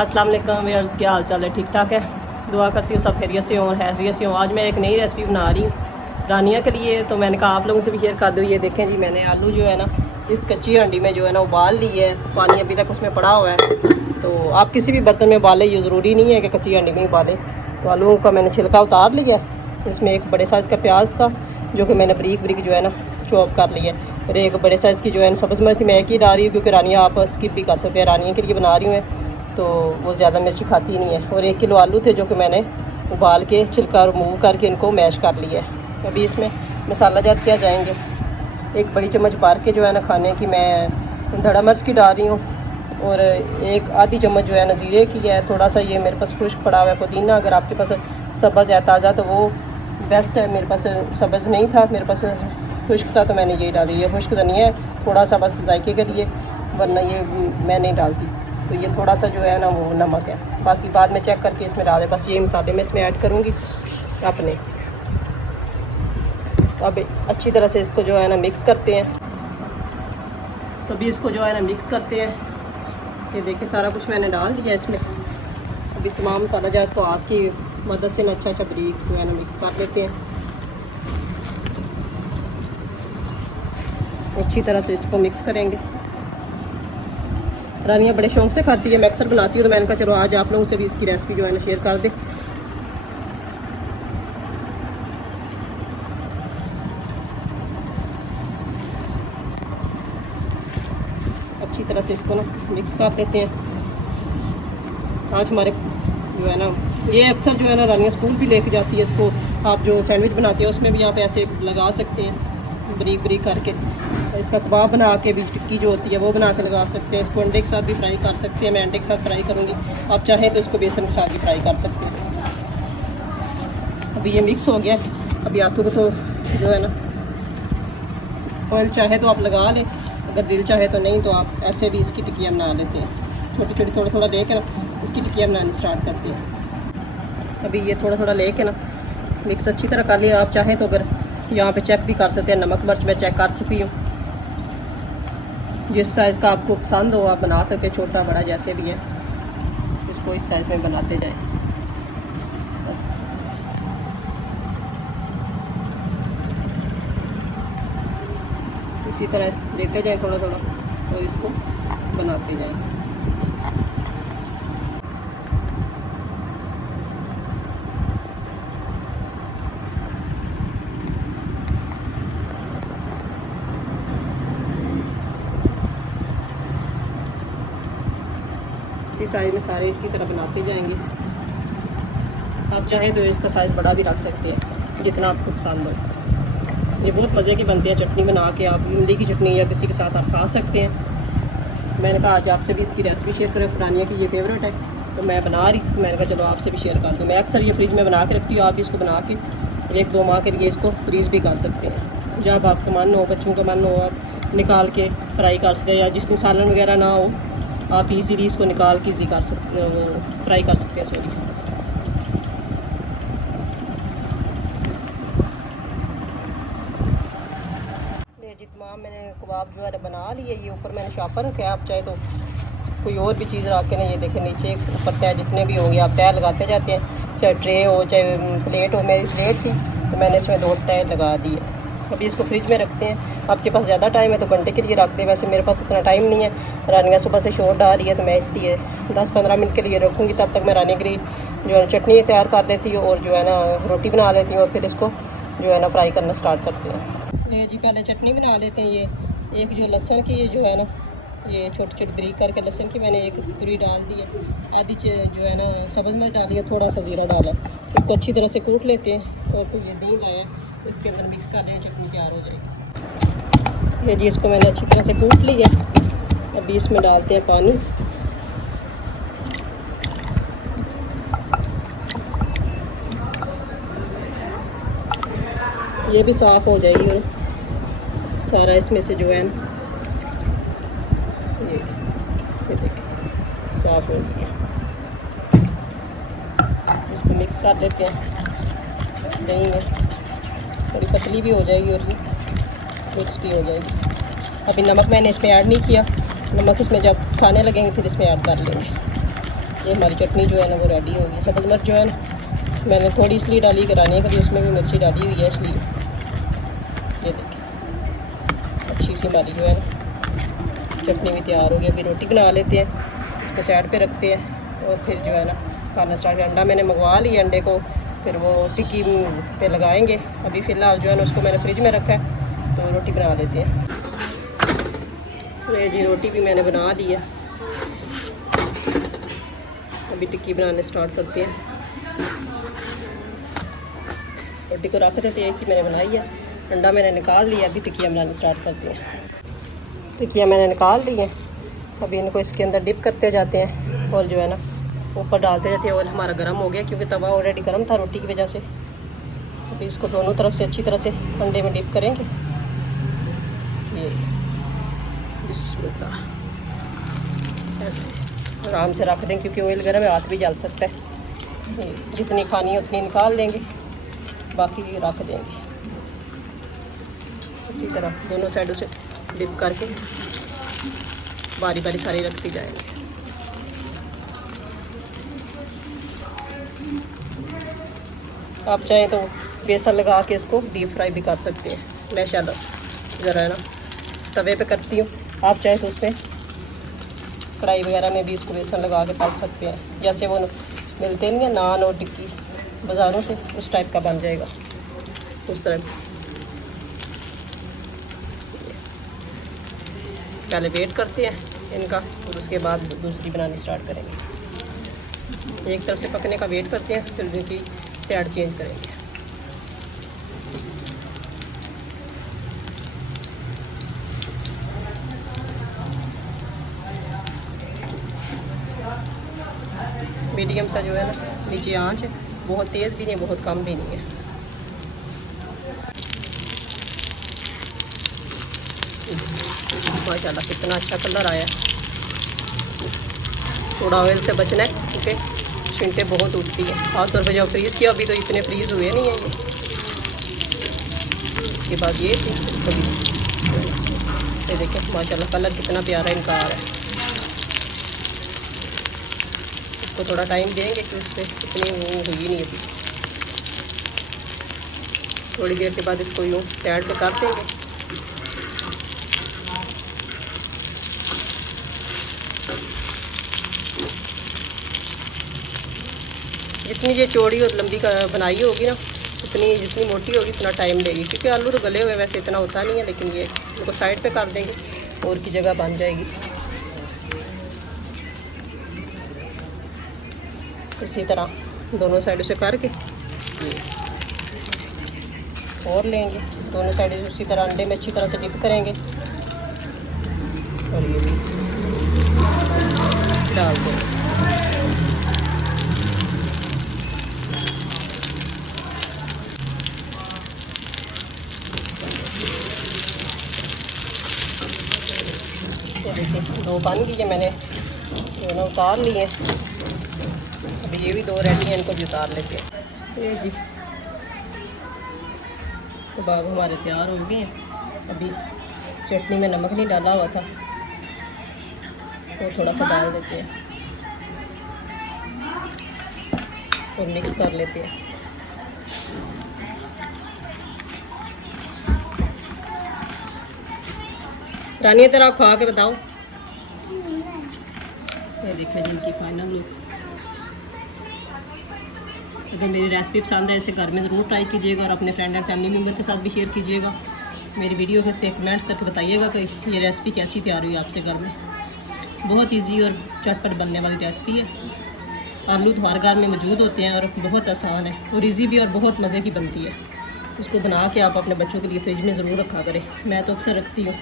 अस्सलाम वालेकुम व्यूअर्स, क्या हाल चाल है? ठीक ठाक है। दुआ करती हूँ सब खैरियत से और हैरियत से हो। आज मैं एक नई रेसिपी बना रही हूँ रानिया के लिए, तो मैंने कहा आप लोगों से भी शेयर कर दूँ। ये देखें जी, मैंने आलू जो है ना इस कच्ची हांडी में जो है ना उबाल ली है। पानी अभी तक उसमें पड़ा हुआ है, तो आप किसी भी बर्तन में उबालें, ये ज़रूरी नहीं है कि कच्ची हांडी में उबालें। तो आलूओं का मैंने छिलका उतार लिया। इसमें एक बड़े साइज़ का प्याज था जो कि मैंने बारीक बारीक जो है ना चॉप कर लिया। और एक बड़े साइज़ की जो है सब्ज़ मिर्च मैं एक ही डाल रही हूँ, क्योंकि रानिया आप स्किप भी कर सकते हैं। रानिया के लिए बना रही हूँ मैं, तो वो ज़्यादा मिर्ची खाती नहीं है। और 1 किलो आलू थे जो कि मैंने उबाल के छिलका रिमूव करके इनको मैश कर लिया है। अभी इसमें मसाला जात क्या जाएंगे। एक बड़ी चम्मच भर के जो है ना खाने की मैं धड़ा मिर्च की डाल रही हूँ, और एक आधी चम्मच जो है ना ज़ीरे की है। थोड़ा सा ये मेरे पास खुश्क पड़ा हुआ है पुदीना, अगर आपके पास सब्ज़ है ताज़ा तो वो बेस्ट है। मेरे पास सब्ज़ नहीं था, मेरे पास खुश्क था, तो मैंने यही डाली है। खुश्क धनिया है थोड़ा सा बस जायके के लिए, वरना ये मैं नहीं डालती। तो ये थोड़ा सा जो है ना वो नमक है, बाकी बाद में चेक करके इसमें डालें। बस ये मसाले मैं इसमें ऐड करूँगी अपने। अब अच्छी तरह से इसको जो है ना मिक्स करते हैं। तो अभी इसको जो है ना मिक्स करते हैं। ये देखिए सारा कुछ मैंने डाल दिया इसमें। अभी तमाम मसाला जात को हाथ की मदद से ना अच्छा बारीक जो है ना मिक्स कर लेते हैं। अच्छी तरह से इसको मिक्स करेंगे। रानिया बड़े शौक से खाती है, मैं अक्सर बनाती हूँ, तो मैंने कहा चलो आज आप लोगों से भी इसकी रेसिपी जो है ना शेयर कर दें। अच्छी तरह से इसको ना मिक्स कर देते हैं। आज हमारे जो है ना ये अक्सर जो है ना रानिया स्कूल भी लेके जाती है इसको। आप जो सैंडविच बनाते हैं उसमें भी आप ऐसे लगा सकते हैं बारीक बारीक करके। इसका कबाब बना के भी टिक्की जो होती है वो बना के लगा सकते हैं। इसको अंडे के साथ भी फ्राई कर सकते हैं, मैं अंडे के साथ फ्राई करूँगी। आप चाहें तो इसको बेसन के साथ भी फ्राई कर सकते हैं। अभी ये मिक्स हो गया। अभी हाथों को तो जो है ना ऑयल चाहे तो आप लगा लें, अगर दिल चाहे तो नहीं, तो आप ऐसे भी इसकी टिक्कियाँ बना लेते हैं। छोटी छोटी थोड़ा थोड़ा लेकर ना इसकी टिक्कियाँ बनानी स्टार्ट करते हैं। अभी ये थोड़ा थोड़ा लेके ना मिक्स अच्छी तरह कर लिया। आप चाहें तो अगर यहाँ पे चेक भी कर सकते हैं, नमक मिर्च मैं चेक कर चुकी हूँ। जिस साइज़ का आपको पसंद हो आप बना सकते हैं, छोटा बड़ा जैसे भी है। इसको इस साइज़ में बनाते जाएं बस। इसी तरह देते जाएं थोड़ा थोड़ा, और इसको बनाते जाएं। इसी साइज़ में सारे इसी तरह बनाते जाएंगे। आप चाहें तो इसका साइज़ बड़ा भी रख सकते हैं, जितना आपको पसंद हो। ये बहुत मज़े के बनते हैं। चटनी बना के आप इमली की चटनी या किसी के साथ आप खा सकते हैं। मैंने कहा आज आपसे भी इसकी रेसिपी शेयर करें। रानिया की ये फेवरेट है, तो मैं बना रही थी, तो मैंने कहा चलो आपसे भी शेयर कर दूँ। मैं अक्सर ये फ्रिज में बना के रखती हूँ। आप इसको बना के 1-2 माह के लिए इसको फ्रीज़ भी कर सकते हैं। जब आपका मन हो, बच्चों का मन हो, आप निकाल के फ्राई कर सकते हैं। या जिस दिन सालन वगैरह ना हो, आप इजीली इसको निकाल के इजी कर सकते, वो फ्राई कर सकते हैं। सॉरी, ये जी तमाम मैंने कबाब जो है बना लिए। ये ऊपर मैंने शॉपर रखे, आप चाहे तो कोई और भी चीज़ रख के ना, ये देखें नीचे ऊपर तय जितने भी होंगे आप तय लगाते जाते हैं, चाहे ट्रे हो चाहे प्लेट हो। मेरी प्लेट थी तो मैंने इसमें 2 तय लगा दिए। अभी इसको फ्रिज में रखते हैं। आपके पास ज़्यादा टाइम है तो घंटे के लिए रखते हैं, वैसे मेरे पास इतना टाइम नहीं है। रानिया सुबह से शोर डाल रही है, तो मैं इसलिए 10-15 मिनट के लिए रखूँगी। तब तक मैं रानी के लिए जो है चटनी तैयार कर लेती हूँ, और जो है ना रोटी बना लेती हूँ, और फिर इसको जो है ना फ्राई करना स्टार्ट करते हैं। ये जी पहले चटनी बना लेते हैं। ये एक जो लहसुन की जो है ना, ये छोटी छोटी ब्रीक करके लहसुन की मैंने एक तुरी डाल दी है। आधी जो है ना सब्ज़ मिर्च डाली है, थोड़ा सा ज़ीरा डाला। इसको अच्छी तरह से कूट लेते हैं, और फिर ये दही है इसके अंदर मिक्स कर लें, चटनी तैयार हो जाएगी। ये जी इसको मैंने अच्छी तरह से कूट लिया। अभी इसमें डालते हैं पानी। ये भी साफ़ हो जाएगी, और सारा इसमें से जो है ना ये देखिए साफ़ हो गया। इसको मिक्स कर देते हैं दही में, थोड़ी पतली भी हो जाएगी और मिक्स भी हो जाएगी। अभी नमक मैंने इसमें ऐड नहीं किया, नमक इसमें जब खाने लगेंगे फिर इसमें ऐड कर लेंगे। ये हमारी चटनी जो है ना वो रेडी हो गई। सब्ज़ मिर्च जो है ना मैंने थोड़ी इसलिए डाली कराने के लिए, उसमें भी मिर्ची डाली हुई है इसलिए। ये देखिए अच्छी सी हमारी जो है ना चटनी भी तैयार हो गई। अभी रोटी बना लेते हैं, इसको साइड पे रखते हैं और फिर जो है ना खाना स्टार्ट। अंडा मैंने मंगवा लिया, अंडे को फिर वो टिक्की पे लगाएंगे। अभी फ़िलहाल जो है ना उसको मैंने फ्रिज में रखा है, तो रोटी बना लेते हैं। ये जी रोटी भी मैंने बना दी है, अभी टिक्की बनाने स्टार्ट करते हैं। रोटी को रख देते हैं कि मैंने बनाई है। अंडा मैंने निकाल लिया, अभी टिक्कियाँ बनाने स्टार्ट करते हैं। टिक्कियाँ मैंने निकाल ली हैं, अभी इनको इसके अंदर डिप करते जाते हैं और जो है ना ऊपर डालते जाते हैं। ऑयल हमारा गर्म हो गया क्योंकि तवा ऑलरेडी गर्म था रोटी की वजह से। अभी इसको दोनों तरफ से अच्छी तरह से अंडे में डिप करेंगे। ये बिस्मिल्लाह, ऐसे आराम से रख दें क्योंकि ऑयल गर्म है, हाथ भी जल सकता है। ये जितनी खानी है उतनी निकाल लेंगे, बाकी रख देंगे। इसी तरह दोनों साइडों से डिप करके बारी बारी सारी रखती जाएंगे। आप चाहें तो बेसन लगा के इसको डीप फ्राई भी कर सकते हैं। मैं शायद ज़रा है ना तवे पे करती हूँ, आप चाहें तो उसमें कढ़ाई वगैरह में भी इसको बेसन लगा के तल सकते हैं। जैसे वो मिलते नहीं है नान और टिक्की बाज़ारों से, उस टाइप का बन जाएगा उस तरह। पहले वेट करते हैं इनका और उसके बाद दूसरी बनानी स्टार्ट करेंगे। एक तरफ से पकने का वेट करते हैं, फिर उनकी साइड चेंज करेंगे। मीडियम सा जो है ना नीचे आंच है, बहुत तेज़ भी नहीं बहुत कम भी नहीं है। माशाल्लाह कितना अच्छा कलर आया। थोड़ा ऑयल से बचना है क्योंकि छिंटे बहुत उठती है, खासतौर पर जब फ्रीज़ किया। अभी तो इतने फ्रीज़ हुए नहीं है ये। इसके बाद ये थी, इसको भी ये देखें माशाल्लाह कलर कितना प्यारा इनका आ रहा है। इसको थोड़ा टाइम देंगे कि उस पर इतनी वो हुई नहीं अभी। थोड़ी देर के बाद इसको यूँ साइड पे कर देंगे। जितनी ये चौड़ी और लंबी का बनाई होगी ना, उतनी जितनी मोटी होगी उतना टाइम लेगी, क्योंकि आलू तो गले हुए वैसे इतना होता नहीं है। लेकिन ये इनको साइड पे कर देंगे और की जगह बन जाएगी। इसी तरह दोनों साइडों से करके और लेंगे। दोनों साइड से उसी तरह अंडे में अच्छी तरह से डिप करेंगे और ये भी डाल देंगे। देखिए दो बन गई है, मैंने दोनों उतार लिए। अभी ये भी दो रेडी हैं, इनको भी उतार लेते हैं। ये जी कबाब हमारे तैयार हो गए हैं। अभी चटनी में नमक नहीं डाला हुआ था, तो थोड़ा सा डाल देते हैं और मिक्स कर लेते हैं। रानिया तेरा खा के बताओ। ये देखिए जिनकी फाइनल लुक। अगर मेरी रेसिपी पसंद है इसे घर में ज़रूर ट्राई कीजिएगा और अपने फ्रेंड एंड फैमिली मेम्बर के साथ भी शेयर कीजिएगा। मेरी वीडियो के कमेंट्स करके बताइएगा कि ये रेसिपी कैसी तैयार हुई आपसे घर में। बहुत इजी और चटपट बनने वाली रेसिपी है। आलू तो हर घर में मौजूद होते हैं और बहुत आसान है और इजी भी और बहुत मज़े की बनती है। इसको बना के आप अपने बच्चों के लिए फ्रिज में ज़रूर रखा करें, मैं तो अक्सर रखती हूँ।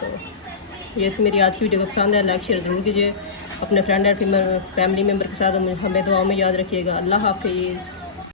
तो ये तो मेरी आज की वीडियो को पसंद है, लाइक शेयर ज़रूर कीजिए अपने फ्रेंड एंड फैमिली मेम्बर के साथ। हमें दुआओं में याद रखिएगा। अल्लाह हाफिज़।